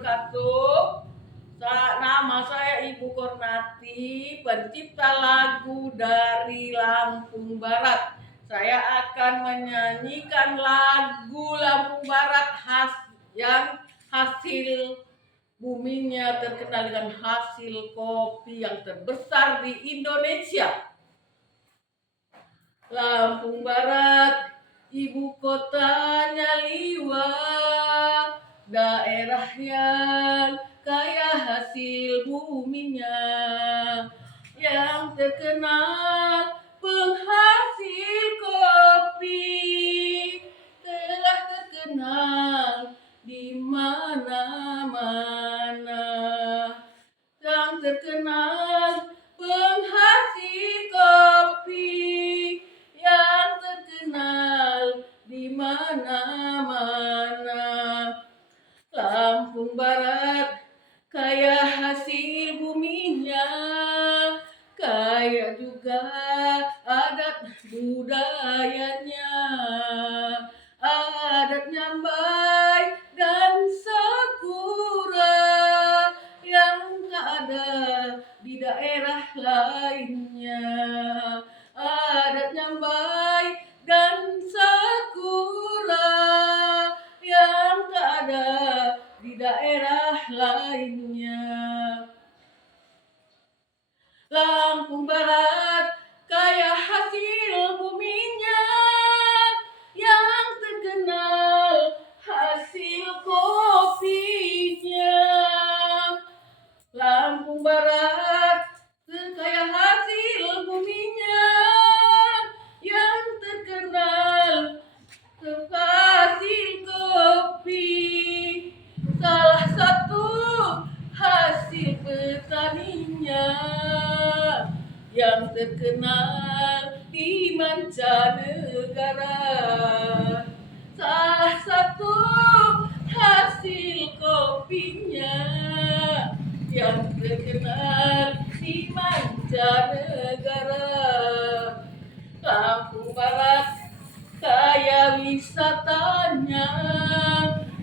wabarakatuh. Nama saya Ibu Kornati, pencipta lagu dari Lampung Barat. Saya akan menyanyikan lagu Lampung Barat yang hasil buminya terkenal dengan hasil kopi yang terbesar di Indonesia. Lampung Barat, ibu kotanya liwah, daerah yang kaya hasil buminya, yang terkenal penghasil kopi, telah terkenal di mana-mana, yang terkenal penghasil kopi, yang terkenal di mana-mana. Lampung Barat kaya hasil buminya, kaya juga adat budayanya, adat Nyambai dan Sakura yang tak ada di daerah lainnya. Adat Nyambai dan Sakura yang tak ada di daerah lainnya. Lampung Barat kaya hasil buminya, yang terkenal hasil kopinya. Lampung Barat kaya hasil buminya, yang terkenal hasil kopi. Salah satu hasil petaninya yang terkenal di mancanegara. Salah satu hasil kopinya yang terkenal di mancanegara. Lampung Barat kaya wisatanya,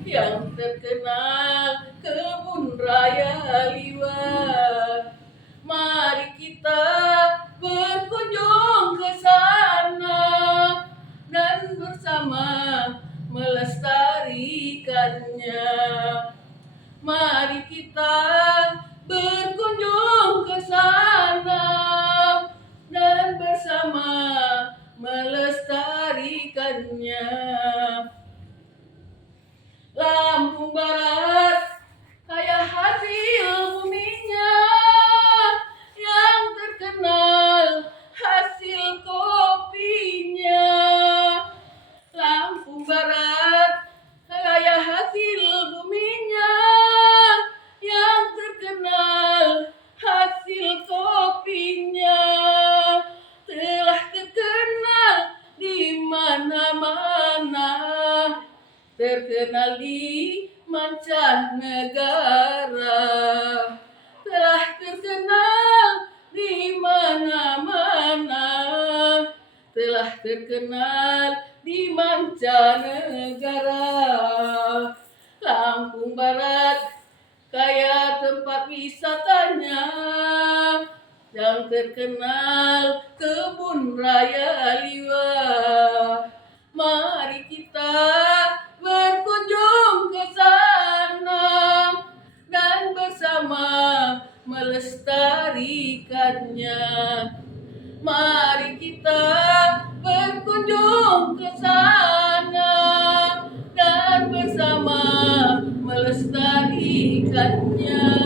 yang terkenal kebun raya liwah. Mari kita berkunjung ke sana dan bersama melestarikannya. Mari kita berkunjung ke sana dan bersama melestarikannya. Lampung Barat kaya hasil buminya, yang terkenal hasil kopinya. Lampung Barat kaya hasil buminya, yang terkenal hasil kopinya, telah terkenal di mana-mana, terkenal di mancanegara, telah terkenal di mana-mana, telah terkenal di mancanegara. Lampung Barat kaya tempat wisatanya, yang terkenal kebun raya liwah. Mari kita berkunjung ke sana dan bersama melestarikannya. Mari kita berkunjung ke sana dan bersama melestarikannya.